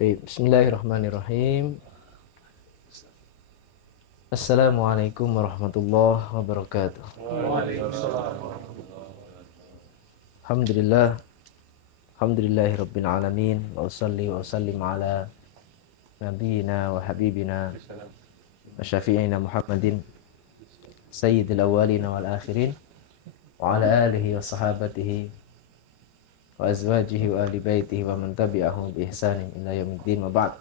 Bismillahirrahmanirrahim. Assalamualaikum warahmatullahi wabarakatuh. Alhamdulillah, alhamdulillahirabbil alamin, wa usalli wa usallim ala nabiyyina wa habibina wa syafi'ina Muhammadin sayyidil awwalin wal akhirin wa ala alihi wa sahabatihi wa azwajihi wa ahli baitihi wa man tabi'ahum bi ihsanin ila yaumiddin, wa ba'd.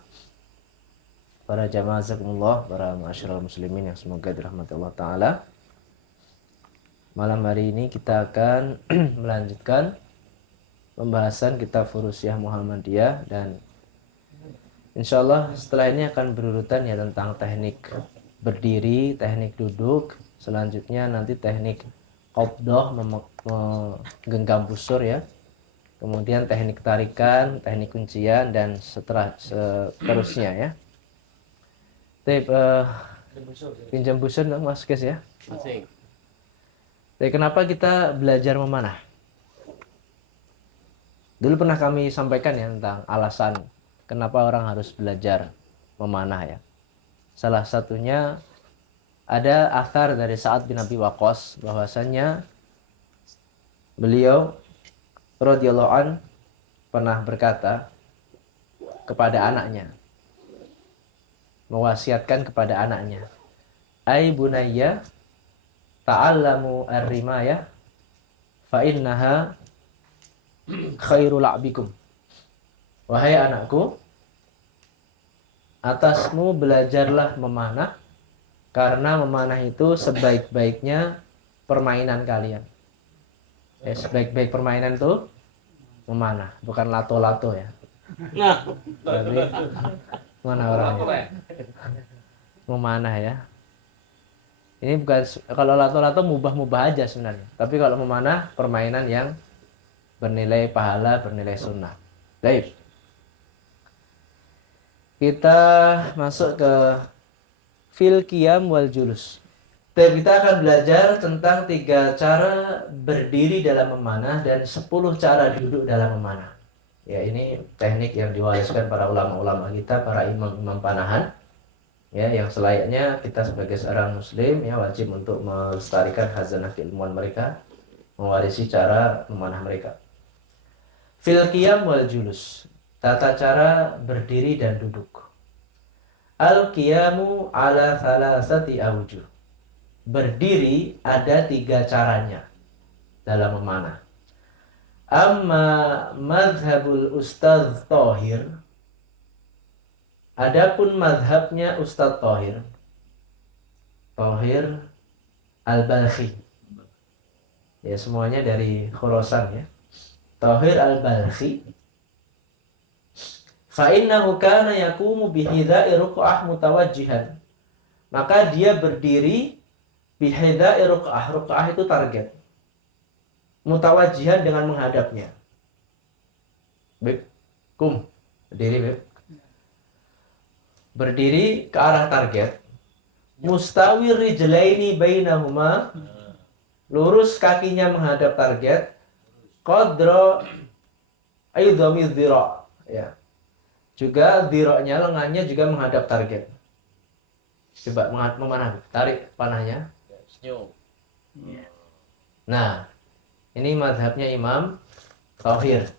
Para jamaah zakumullah, para ma'asyiral muslimin yang semoga dirahmati Allah Ta'ala. Malam hari ini kita akan melanjutkan pembahasan kitab Furuusiyah Muhammadiyah, dan insyaallah setelah ini akan berurutan ya tentang teknik berdiri, teknik duduk, selanjutnya nanti teknik qabdah, menggenggam busur ya, kemudian teknik tarikan, teknik kuncian, dan seterusnya ya. Pinjam busur dong Mas Kes ya. Tapi kenapa kita belajar memanah? Dulu pernah kami sampaikan ya tentang alasan kenapa orang harus belajar memanah ya. Salah satunya ada athar dari Sa'ad bin Abi Waqqas bahwasanya beliau radhiyallahu an pernah berkata kepada anaknya, mewasiatkan kepada anaknya, "Ai bunayya, ta'allamu ar-rimayah fa innaha khairul la'bikum." Wahai anakku, atasmu belajarlah memanah, karena memanah itu sebaik-baiknya permainan kalian. Sebaik-baik permainan itu memanah, bukan lato-lato ya. Jadi, mana orangnya? Memanah ya. Ini bukan, kalau lato-lato mubah-mubah aja sebenarnya. Tapi kalau memanah permainan yang bernilai pahala, bernilai sunnah. Baik. Kita masuk ke fil qiyam wal julus. Dan kita akan belajar tentang 3 cara berdiri dalam memanah dan 10 cara duduk dalam memanah. Ya, ini teknik yang diwariskan para ulama-ulama kita, para imam-imam panahan. Ya, yang selayaknya kita sebagai seorang muslim ya wajib untuk melestarikan khazanah keilmuan mereka, mewarisi cara memanah mereka. Fil qiyam wal julus, tata cara berdiri dan duduk. Al qiyamu ala thalathati awjuh. Berdiri ada 3 caranya dalam memanah. Amma madhabul Ustadz Thohir, adapun madhabnya Ustadz Thohir Al-Balkhi, ya semuanya dari Khurasan ya, Thohir Al-Balkhi, fa innahu kana yaqumu bihidha'i ruq'ah mutawajjihan, maka dia berdiri bihidha'i ruq'ah, ruq'ah itu target, mutawajjihan dengan menghadapnya. Beb, berdiri Beb. Berdiri ke arah target. Mustawi rijlaini bainahuma, lurus kakinya menghadap target. Qadra aidhami dhira, ya. Juga dhira'nya, lengannya juga menghadap target. Coba memanah, tarik panahnya. Nah, ini madhabnya Imam Thohir.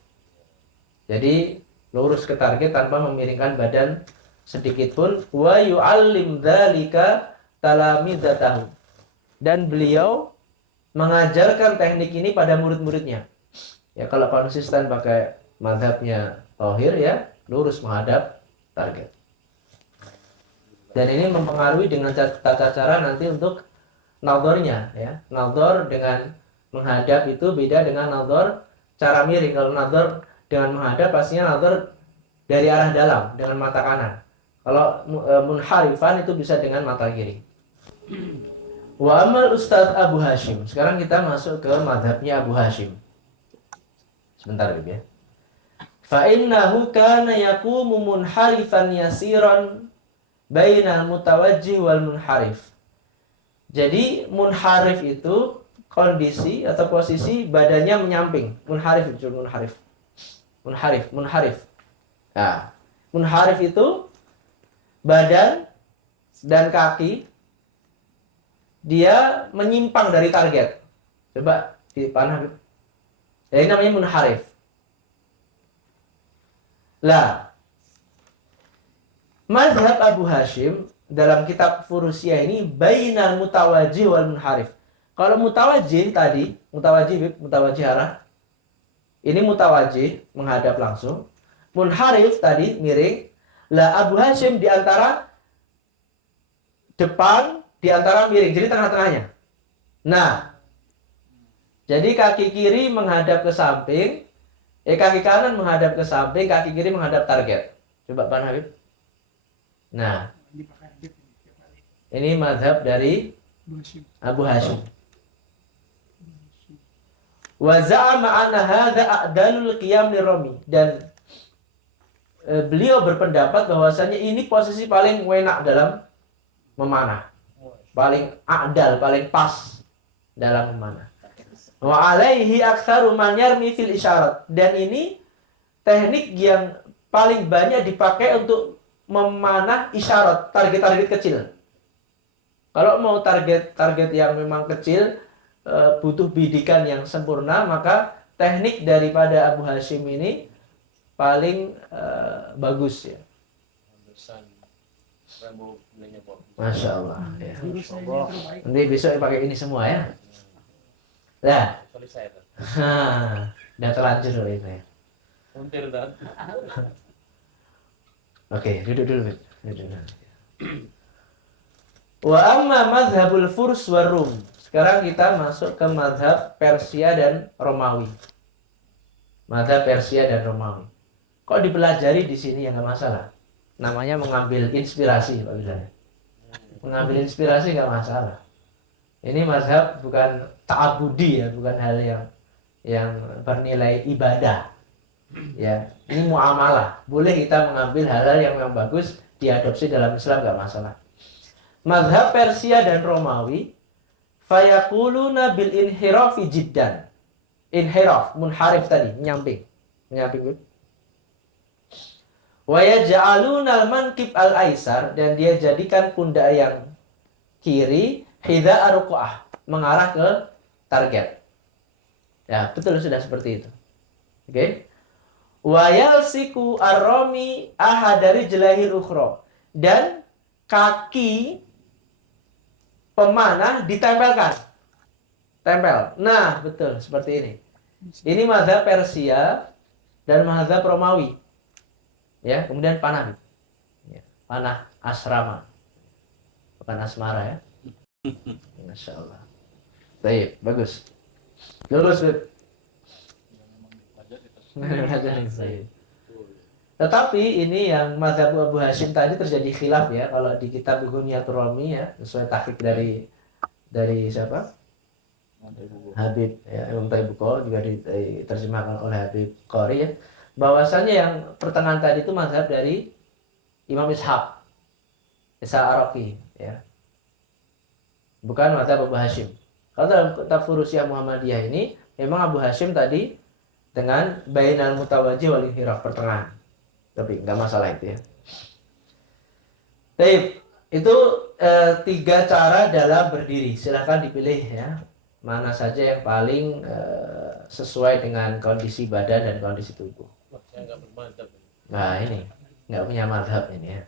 Jadi lurus ke target tanpa memiringkan badan sedikit pun. Wa yu'allim dzalika talamidatahu. Dan beliau mengajarkan teknik ini pada murid-muridnya. Ya, kalau konsisten pakai madhabnya Thohir ya, lurus menghadap target. Dan ini mempengaruhi dengan tata cara nanti untuk nadhornya ya. Nadhor dengan menghadap itu beda dengan nadhor cara miring. Kalau nadhor dengan menghadap pastinya nadhor dari arah dalam dengan mata kanan. Kalau munharifan itu bisa dengan mata kiri. Wa amal Ustadz Abu Hashim. Sekarang kita masuk ke madhabnya Abu Hashim. Sebentar ya. Fa innahu kana yaqumu munharifan yasiran bainal mutawajjih wal munharif. Jadi munharif itu kondisi atau posisi badannya menyamping. Munharif itu munharif. Nah, Munharif itu badan dan kaki dia menyimpang dari target. Coba dipahami. Jadi namanya munharif. Lah, mazhab Abu Hashim dalam kitab Furusiyah ini bainal mutawajjih wal munharif. Kalau mutawajjih tadi, mutawajjih arah. Ini mutawajjih menghadap langsung. Munharif tadi miring. Lah Abu Hashim di antara depan, di antara miring. Jadi tengah-tengahnya. Nah, jadi kaki kiri menghadap ke samping, kaki kanan menghadap ke samping, kaki kiri menghadap target. Coba Pak Habib. Nah, ini mazhab dari Abu Hashim. Wa za'ama anna hadza a'dalul qiyam lirami, dan beliau berpendapat bahwasanya ini posisi paling enak dalam memanah. Paling a'dal, paling pas dalam memanah. Wa alaihi aktsaru man yarmi fil isyarat, dan ini teknik yang paling banyak dipakai untuk memanah isyarat, target-target kecil. Kalau mau target yang memang kecil, butuh bidikan yang sempurna, maka teknik daripada Abu Hashim ini paling bagus ya. Masya Allah. Ya. Nanti besok pakai ini semua ya. Nah, udah terlanjur loh ini. Oke, duduk dulu. Wa amma mazhabul Furs wa Rum. Sekarang kita masuk ke mazhab Persia dan Romawi. Mazhab Persia dan Romawi. Kok dipelajari di sini ya nggak masalah. Namanya mengambil inspirasi, Pak Bilal. Mengambil inspirasi nggak masalah. Ini mazhab bukan ta'abudi ya, bukan hal yang bernilai ibadah. Ya, ini muamalah. Boleh kita mengambil hal-hal yang bagus diadopsi dalam Islam nggak masalah. Mazhab Persia dan Romawi fayaquluna bil inhirafi jiddan. Inhiraf, munharif tadi, menyamping. Wa yaj'aluna al-mankib al-aisar, dan dia jadikan pundak yang kiri hidha arqa'ah, mengarah ke target. Ya, betul sudah seperti itu. Oke. Wa yalsiku ar-rami ahadari jelahil ukhra, dan kaki pemanah ditempelkan. Tempel. Nah, betul seperti ini. Ini mazhab Persia dan mazhab Romawi. Ya, kemudian panah. Ya, panah asrama. Bukan asmara ya. Masya Allah. Baik, bagus. Lulus, Beb. Tetapi ini yang mazhab Abu Hashim tadi terjadi khilaf ya. Kalau di kitab Ghuniyatul Rami ya, sesuai tahqiq dari siapa? Habib ya, Imam Taibukol juga diterjemahkan oleh Habib Qori ya. Bahwasanya yang pertengahan tadi itu mazhab dari Imam Ishaq Ar-Raqi ya. Bukan mazhab Abu Hashim. Kalau dalam kitab Furusiyah Muhammadiyah ini memang Abu Hashim tadi dengan bainal mutawajjih wal inhiraf, pertengahan. Tapi nggak masalah itu ya. Baik, itu 3 cara dalam berdiri. Silahkan dipilih ya. Mana saja yang paling sesuai dengan kondisi badan dan kondisi tubuh. Nah ini nggak punya mazhab ini ya.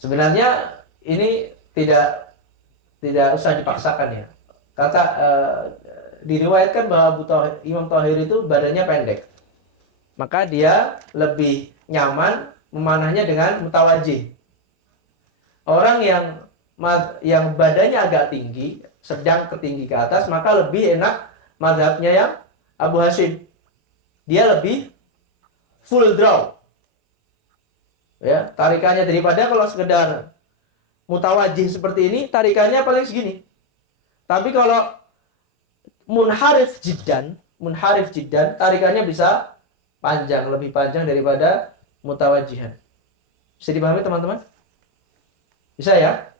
Sebenarnya ini tidak usah dipaksakan ya. Kata diriwayatkan bahwa Imam Thahir itu badannya pendek, maka dia lebih nyaman memanahnya dengan mutawajjih. Orang yang badannya agak tinggi, sedang ke tinggi ke atas, maka lebih enak mazhabnya yang Abu Hashim. Dia lebih full draw. Ya, tarikannya daripada kalau sekedar mutawajjih seperti ini, tarikannya paling segini. Tapi kalau munharif jiddan, tarikannya bisa panjang, lebih panjang daripada mutawajjihan. Bisa dipahami teman-teman? Bisa ya?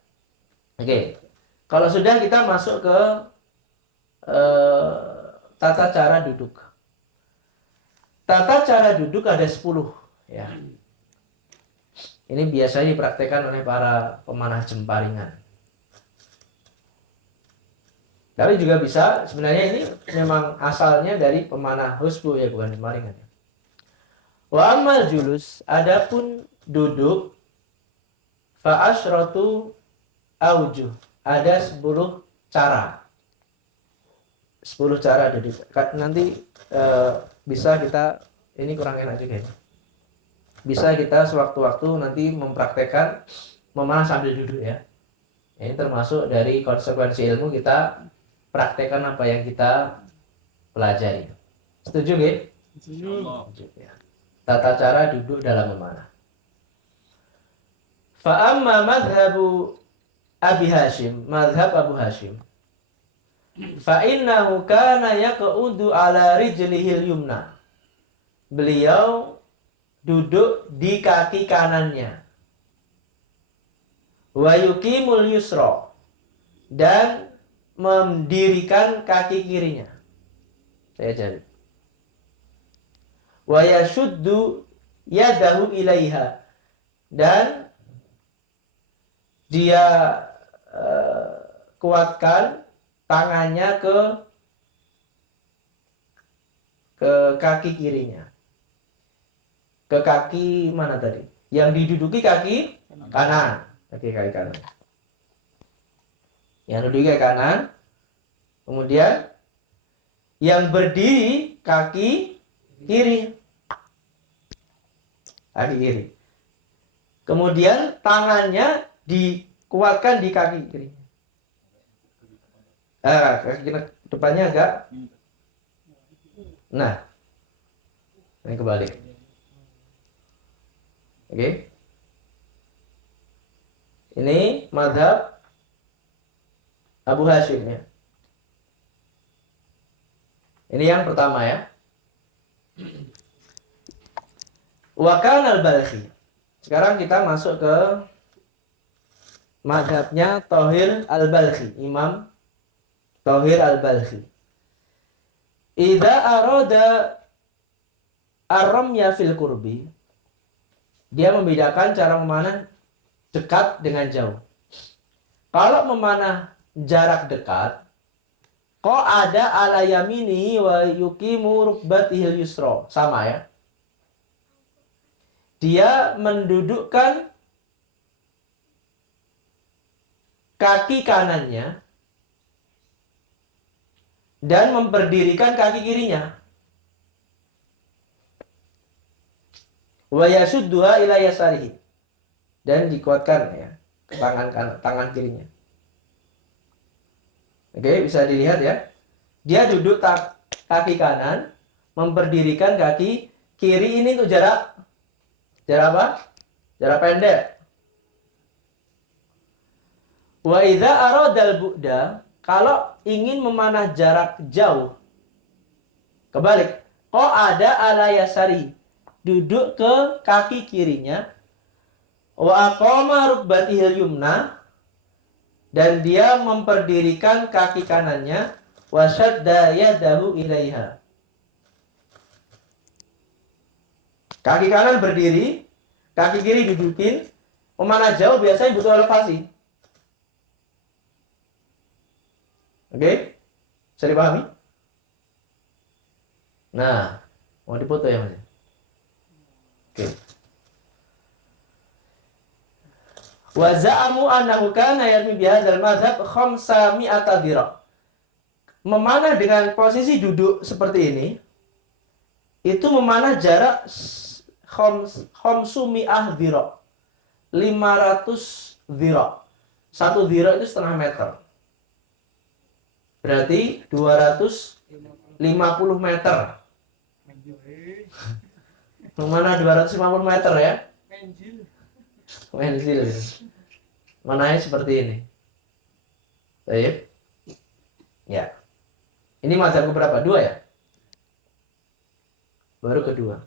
Oke. Kalau sudah, kita masuk ke tata cara duduk. Tata cara duduk ada 10 ya. Ini biasanya dipraktekkan oleh para pemanah jemparingan. Tapi juga bisa, sebenarnya ini memang asalnya dari pemanah husbu ya, bukan jemparingan. Wa amal julus, adapun duduk, fa asyratu aujuh, ada 10 cara. 10 cara duduk. Nanti bisa kita, ini kurang enak juga ya. Bisa kita sewaktu-waktu nanti mempraktekkan memanah sambil duduk ya. Ini termasuk dari konsekuensi ilmu, kita praktekkan apa yang kita pelajari. Setuju nggih? Setuju. Ya. Tata cara duduk dalam memanah. Fa amma madhabu Abi Hashim, madhab Abu Hashim, fa innahu kana yaqudu ala rijlihil yumna. Beliau duduk di kaki kanannya. Wa yuqimul yusra, dan mendirikan kaki kirinya. Saya cari. Wa yashuddu yadahu ilaiha, dan dia kuatkan tangannya ke kaki kirinya. Ke kaki mana tadi? Yang diduduki kaki kanan. Kaki kanan. Yang diduduki kaki kanan. Kemudian yang berdiri kaki kiri. Kaki kiri. Kemudian tangannya dikuatkan di kaki kiri. Kaki depannya agak. Nah, ini kebalik. Oke. Ini mazhab Abu Hashim ya. Ini yang pertama ya. Wa kana al-Balkhi. Sekarang kita masuk ke mazhabnya Thahir al-Balkhi, Imam Thahir al-Balkhi. Idza arada ar-ramya fil qurbi, dia membedakan cara memanah dekat dengan jauh. Kalau memanah jarak dekat, kok ada ala yaminihi wa yuqimu rukbatihil yusra. Sama ya. Dia mendudukkan kaki kanannya dan memperdirikan kaki kirinya. Wa yasudduha ila yasarihi, dan dikuatkan ya tangan kirinya. Oke, bisa dilihat ya. Dia duduk kaki kanan, memperdirikan kaki kiri. Ini untuk jarak apa? Jarak pendek. Wa idza aradal bu'da, kalau ingin memanah jarak jauh, kebalik. Kok ada ala yasari, duduk ke kaki kirinya. Wa aqama rukbatihil yumna, dan dia memperdirikan kaki kanannya. Wa shadda yadahu ilaiha, kaki kanan berdiri, kaki kiri dudukin. Memanah jauh biasanya butuh elevasi. Oke? Bisa dipahami? Nah, mau dipoto ya Mas? Oke. Wa za'amu annahu kana yarmi bihadzal madzhab 500 dhira'. Memanah dengan posisi duduk seperti ini, itu memanah jarak 500 dhira'. 500 dhira'. 1 dhira' itu setengah meter. Berarti 250 meter. Memanah 250 meter ya. Mensil. Manahnya seperti ini. Baik. Ya. Ini mazhab keberapa? 2 ya? Baru kedua.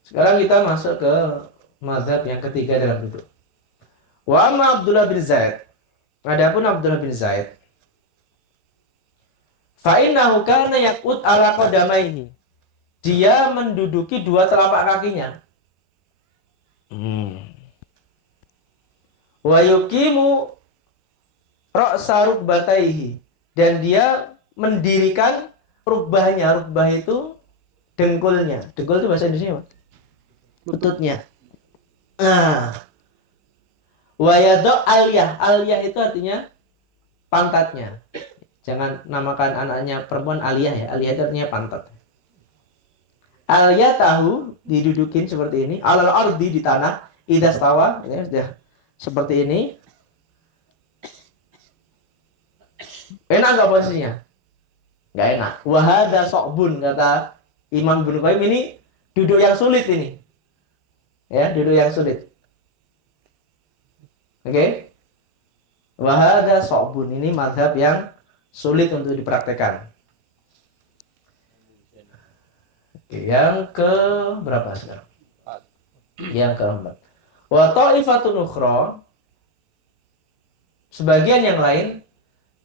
Sekarang kita masuk ke mazhab yang ketiga dalam duduk. Wa amma Abdullah bin Zaid. Adapun Abdullah bin Zaid, fa innahu kana yaqut ala qadamaihi. Dia menduduki dua telapak kakinya. Wa yuqimu ra'sa rukbataihi, dan dia mendirikan rukbahnya. Rukbah itu dengkulnya. Dengkul itu bahasa Indonesia apa? Lututnya. Nah, wa yadha aliyah. Aliyah itu artinya pantatnya. Jangan namakan anaknya perempuan Aliyah ya. Aliyah itu artinya pantat. Aliyah tahu didudukin seperti ini. Alal ardi di tanah. Idza stawa, ini sudah seperti ini. Enak nggak posisinya? Nggak enak. Wahada sokbun, kata Imam Ibnu Qayyim, ini duduk yang sulit ini. Ya, duduk yang sulit. Oke? Wahada sokbun, ini mazhab yang sulit untuk dipraktekkan. Oke, yang ke berapa sekarang? Yang keempat. Wa ta'ifatun ukhra, sebagian yang lain,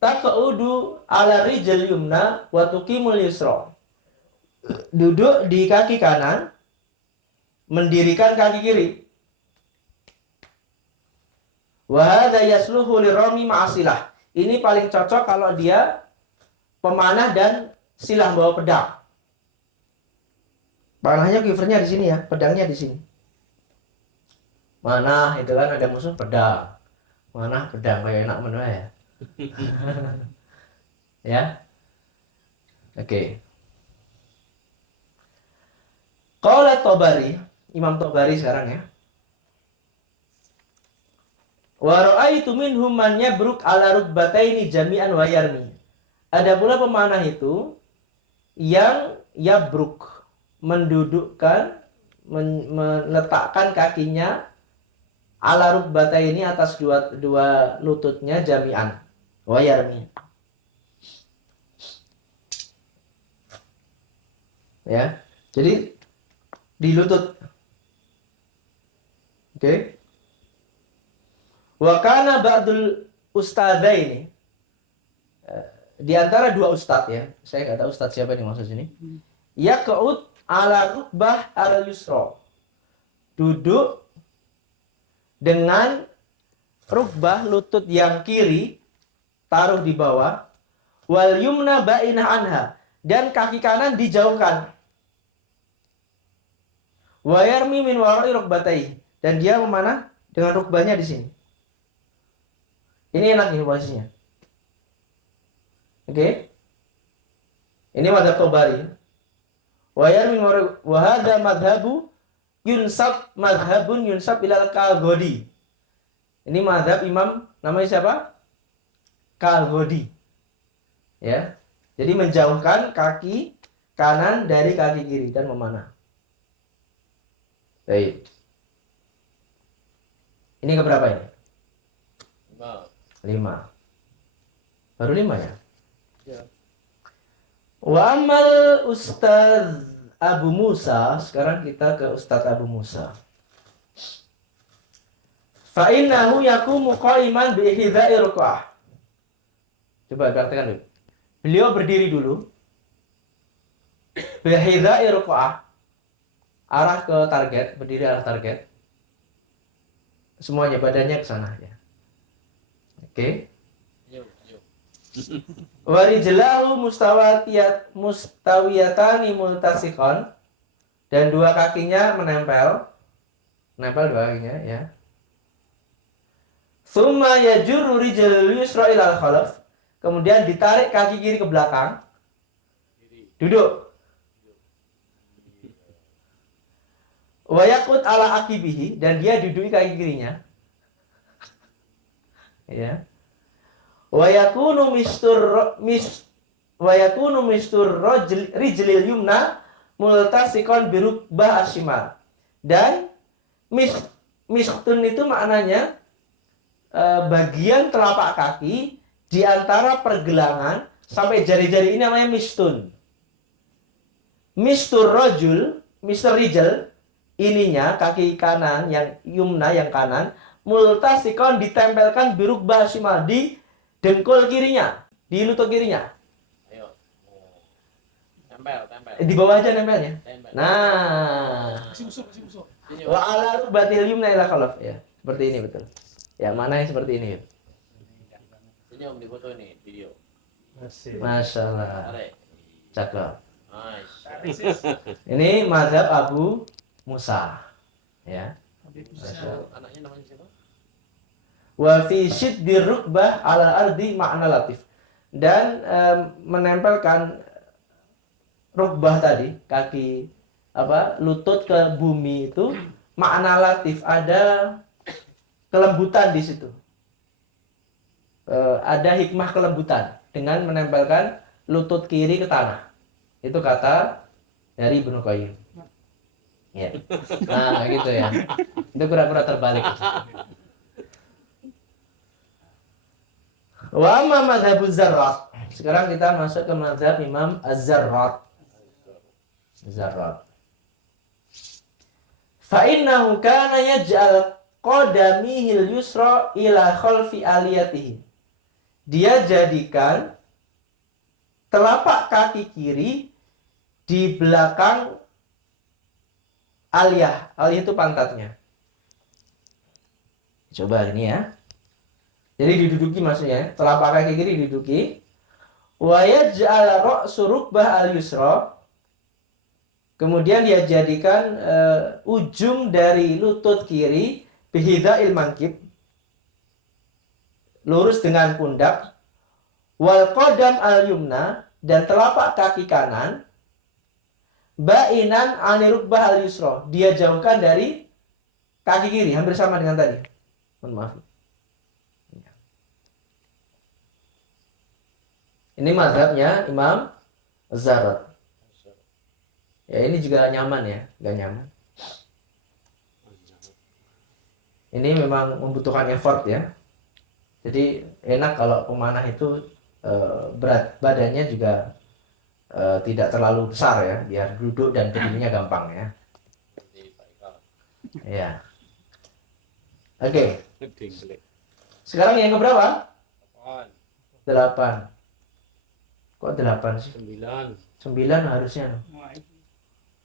taqa'udu ala rijal yumna wa tuqimul yusra. Duduk di kaki kanan, mendirikan kaki kiri. Wa hadza yasluhu lirami ma'asilah. Ini paling cocok kalau dia pemanah dan silah bawa pedang. Panahnya, quivernya di sini ya, pedangnya di sini. Mana itu kan ada musuh, pedang. Mana pedang, kayak enak mana ya. Ya. Oke. Qala Tabari, Imam Tabari sekarang ya. Wa ra'aitu minhum man yabruk ala rukbataini jami'an wa yarmi. Ada pula pemanah itu yang yabruk, mendudukkan, meletakkan kakinya ala rukbataini, atas dua lututnya, jami'an wa yarmi. Ya. Jadi di lutut. Oke. Wa kana ba'dul ustadzaini, di antara dua ustadz ya. Saya nggak tahu ustadz siapa yang maksud sini. Yaqut ala rukbah al yusra. Duduk dengan rukbah, lutut yang kiri taruh di bawah, wal yumna ba'inah anha, dan kaki kanan dijauhkan. Wa yarmi min wara'i rukbatai, dan dia memanah dengan rukbahnya di sini. Ini enak nih posisinya. Oke. Ini mazhab Tabari. Wa yarmi wa hadza madhhabu madhabun yunsab ilal Kalgodi. Ini mazhab Imam namanya siapa? Kalgodi. Ya. Jadi menjauhkan kaki kanan dari kaki kiri dan memanah. Baik. Ini keberapa ini? 5. Baru 5 ya? Ya. Wa amal Ustaz Abu Musa, sekarang kita ke Ustaz Abu Musa. Fa innahu yaqumu qa'iman bi ihda'i ruk'ah. Coba perhatikan dulu. Beliau berdiri dulu. Bi ihda'i ruk'ah. Arah ke target, berdiri arah target. Semuanya badannya ke sana ya. Oke. Warijlahu mustawiyatani multasikon, dan dua kakinya menempel dua kakinya ya. Tsumma yajurru rijlal yusra ilal khalaf, kemudian ditarik kaki kiri ke belakang. Duduk. Wa yaqut ala aqibihi, dan dia duduki kaki kirinya. Ya. Wa yakunu mistur rijlil yumna multasikon birukbah ashimal. Dan mistun itu maknanya bagian telapak kaki di antara pergelangan sampai jari-jari, ini namanya mistun. Mistur rijal, ininya kaki kanan yang yumna yang kanan, multasikon ditempelkan birukbah ashimal, di dengkul kirinya, di lutut kirinya. Ayo. Tempel. Di bawah aja nempelnya. Tempel. Nah. Wa ala rukbatil yumna ila khalaf ya. Seperti ini betul. Ya, mana yang seperti ini? Senyum di foto ini, video. Masya Allah. Tarik. Cakep. Nice. Ini mazhab Abu Musa. Ya. Masya Allah. Anaknya namanya siapa? Wa fi syiddir rukbah ala ardi makna latif. Dan menempelkan rukbah tadi, kaki lutut ke bumi itu makna latif, ada kelembutan di situ. Ada hikmah kelembutan dengan menempelkan lutut kiri ke tanah. Itu kata dari Ibnu Qayyim. Ya. Nah, gitu ya. Itu pura-pura terbalik. Wa amma mazhabuz Zarrat. Sekarang kita masuk ke mazhab Imam Az-Zarrat. Zarrat. Fa innahu kana yaj'al qadamihil yusra ila khalfi aliyatihi. Dia jadikan telapak kaki kiri di belakang aliyah. Aliyah itu pantatnya. Coba ini ya. Jadi diduduki maksudnya, telapak kaki kiri diduduki. Wa yaj'al ra'su rukbah al-yusra. Kemudian dia jadikan ujung dari lutut kiri bihidha'il mankib, lurus dengan pundak. Wal qadam al-yumna, dan telapak kaki kanan ba'inan ani rukbah al-yusra, dia jauhkan dari kaki kiri, hampir sama dengan tadi. Mohon maaf. Ini mazhabnya Imam Az-Zarrat. Ya, ini juga nyaman ya, nggak nyaman. Ini memang membutuhkan effort ya. Jadi enak kalau pemanah itu berat badannya juga tidak terlalu besar ya, biar duduk dan berdirinya gampang ya. Ya. Oke. Sekarang yang keberapa? 8. Kok 8 sih? 9 harusnya.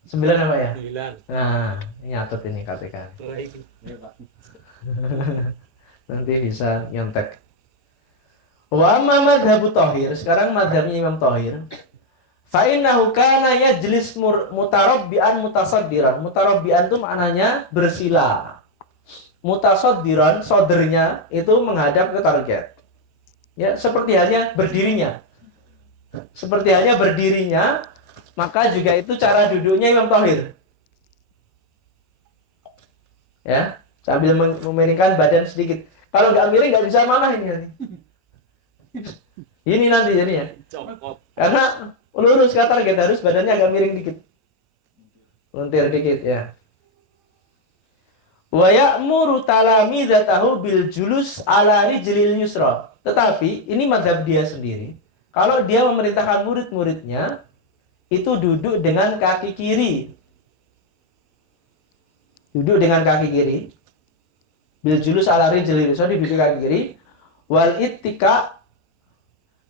9 apa ya? 9. Nah, ini nyatet ini KTK. Nanti bisa nyontek. Wa amma madhabu Thahir. Sekarang madhabnya Imam Thahir. Fa innahu kana yajlis mutarabbian mutasaddiran. Mutarabbian itu maknanya bersila. Mutasaddiran, sodernya itu menghadap ke target. Ya, seperti halnya berdirinya. Seperti halnya berdirinya, maka juga itu cara duduknya Imam Thahir. Ya, sambil memiringkan badan sedikit. Kalau nggak miring nggak bisa mana ini nanti. Ini nanti jadinya. Karena lurus ke target, harus badannya agak miring dikit. Lentir dikit ya. Wa ya'muru talamidatahu bil julus ala rijlil yusra. Tetapi ini mazhab dia sendiri. Kalau dia memerintahkan murid-muridnya itu duduk dengan kaki kiri. Duduk dengan kaki kiri. Bil julus ala rijlil yusra, duduk kaki kiri. Wal ittika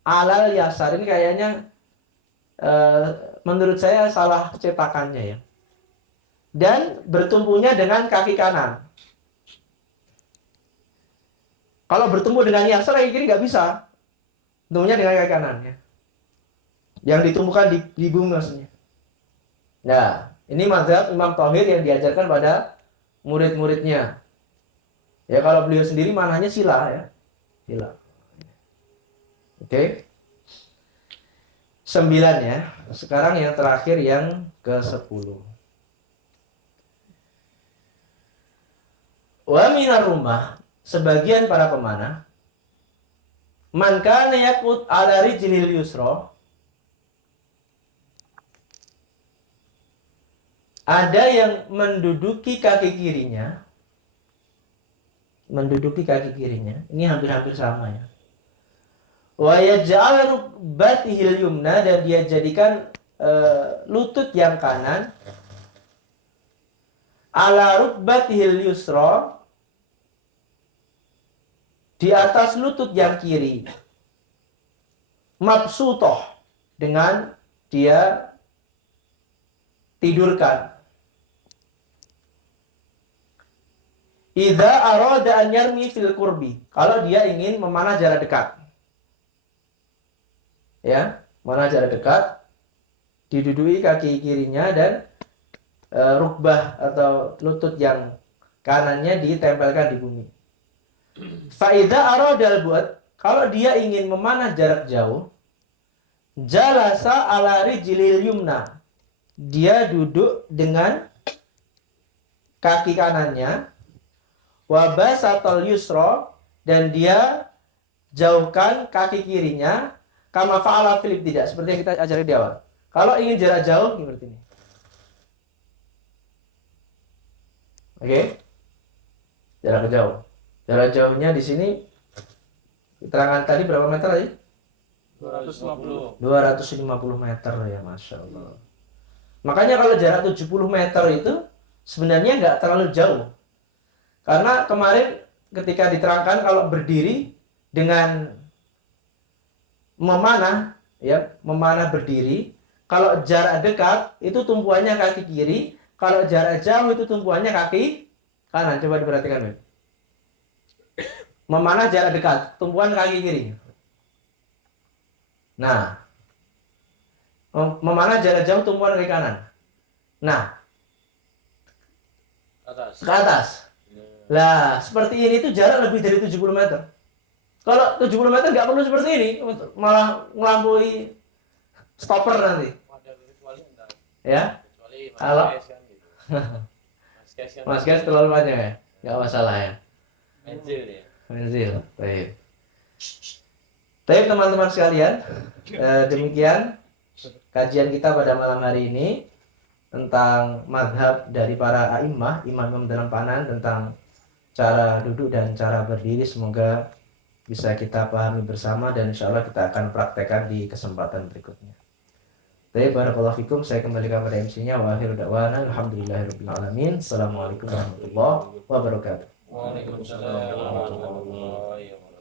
alal yasar. Ini kayaknya menurut saya salah cetakannya ya. Dan bertumpunya dengan kaki kanan. Kalau bertumpu dengan yasar, kaki kiri nggak bisa. Bertumpunya dengan kaki kanan ya. Yang ditumpukan di bumi maksudnya. Nah, ini mazhab Imam Thahir yang diajarkan pada murid-muridnya. Ya, kalau beliau sendiri manahnya sila ya. Sila. Oke. 9 ya. Sekarang yang terakhir yang ke-10. Wa minar rumah, sebagian para pemanah, man kana yaqut ala rijlil yusra, ada yang menduduki kaki kirinya. Menduduki kaki kirinya. Ini hampir-hampir sama ya. Wa yaj'al rukbatihil yumna, dan dia jadikan lutut yang kanan ala rukbatihil yusra, di atas lutut yang kiri. Mabsutoh, dengan dia tidurkan. Idza arada an yarmi fil qurbi. Kalau dia ingin memanah jarak dekat. Ya, memanah jarak dekat, didudui kaki kirinya dan rukbah atau lutut yang kanannya ditempelkan di bumi. Fa idza arada al-bu'd, kalau dia ingin memanah jarak jauh, jalasa ala rijlil yumna. Dia duduk dengan kaki kanannya, wa basatal yusra, dan dia jauhkan kaki kirinya, kama fa'ala fil ibtida, seperti yang kita ajari di awal. Kalau ingin jarak jauh seperti ini. Oke? Jarak jauh. Jarak jauhnya di sini keterangan tadi berapa meter tadi? 250. 250 meter ya, Masya Allah. Makanya kalau jarak 70 meter itu sebenarnya nggak terlalu jauh. Karena kemarin ketika diterangkan kalau berdiri dengan memanah, ya, memanah berdiri, kalau jarak dekat itu tumpuannya kaki kiri, kalau jarak jauh itu tumpuannya kaki kanan. Coba diperhatikan, Ben. Memanah jarak dekat, tumpuan kaki kiri. Nah, memanah jarak jauh, tumpuan kaki kanan. Nah, Atas. ke atas. Lah, seperti ini tuh jarak lebih dari 70 meter. Kalau 70 meter nggak perlu seperti ini, malah ngelampaui stopper nanti. Ada kecuali enggak. Ya, Kecuali Kalau- Mas Kes kan gitu. Mas Kes kan. Mas guys terlalu panjang ya, nggak masalah ya. Menzil dia. Menzil, baik. Baik teman-teman sekalian, demikian kajian kita pada malam hari ini tentang madhab dari para a'immah, imam-imam dalam panan, tentang cara duduk dan cara berdiri. Semoga bisa kita pahami bersama dan insya Allah kita akan praktekkan di kesempatan berikutnya. Baik, barakallahu fikum. Saya kembalikan pada MC-nya. Wa akhiru da'wana alhamdulillahirabbil alamin. Assalamualaikum warahmatullahi wabarakatuh. Waalaikumsalam warahmatullahi wabarakatuh.